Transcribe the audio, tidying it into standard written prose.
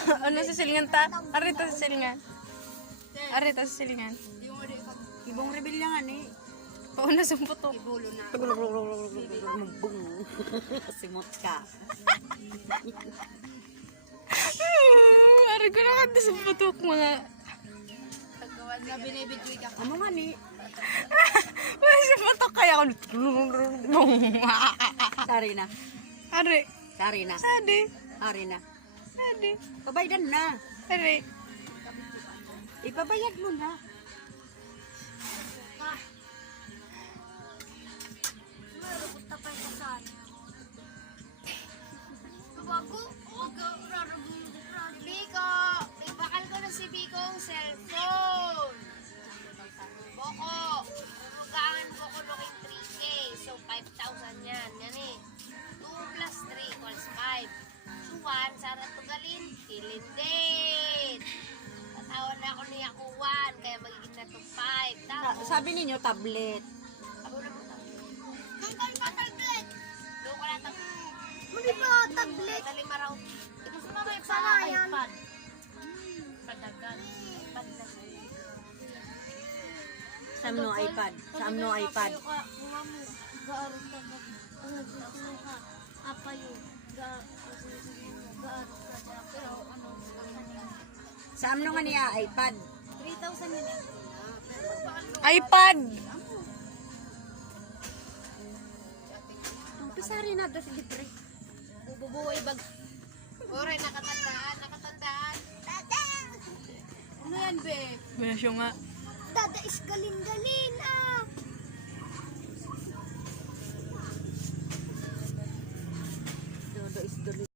Ano sa silingan ta? Arita sa silingan. Arita sa silingan. Ibong rebelya nga ni. Pauna sa putok. Ibulo na. Simot ka. Ari ko na kanta sa putok mga. Na binibidyoy ka. Amo nga ni. Wala sa putok kaya ako. Sari na. Ari. Sari na. Adi. Ari na. Adi. Pabaydan na. Ari. Ipabayad mo na. Biko, ibakal ko na si Biko ang cellphone. Boko, umugaan ko ko looking 3K. So, 5,000 yan. Yan eh. 2 plus 3 equals 5. So, 1, sana tugalin. Kilin din. Tatawan na ako niya ko 1. Kaya magiging na to 5. Tapos, Sabi ninyo tablet. abo na mo tablet. Kang pa tablet. Doon ko na tablet. Hindi pa tablet. Dali maraw. Ito sa mga Sana yan. iPad. Padagan. iPad na siya. Samno iPad. Samno iPad. Samno nga niya iPad. 3,000 yun eh. iPad. Pisari na dos libre. Bubuhay bag. Ore, nakatandaan, nakatandaan. Ano yan, be? Wala siya nga. Dada is galin-galin ah.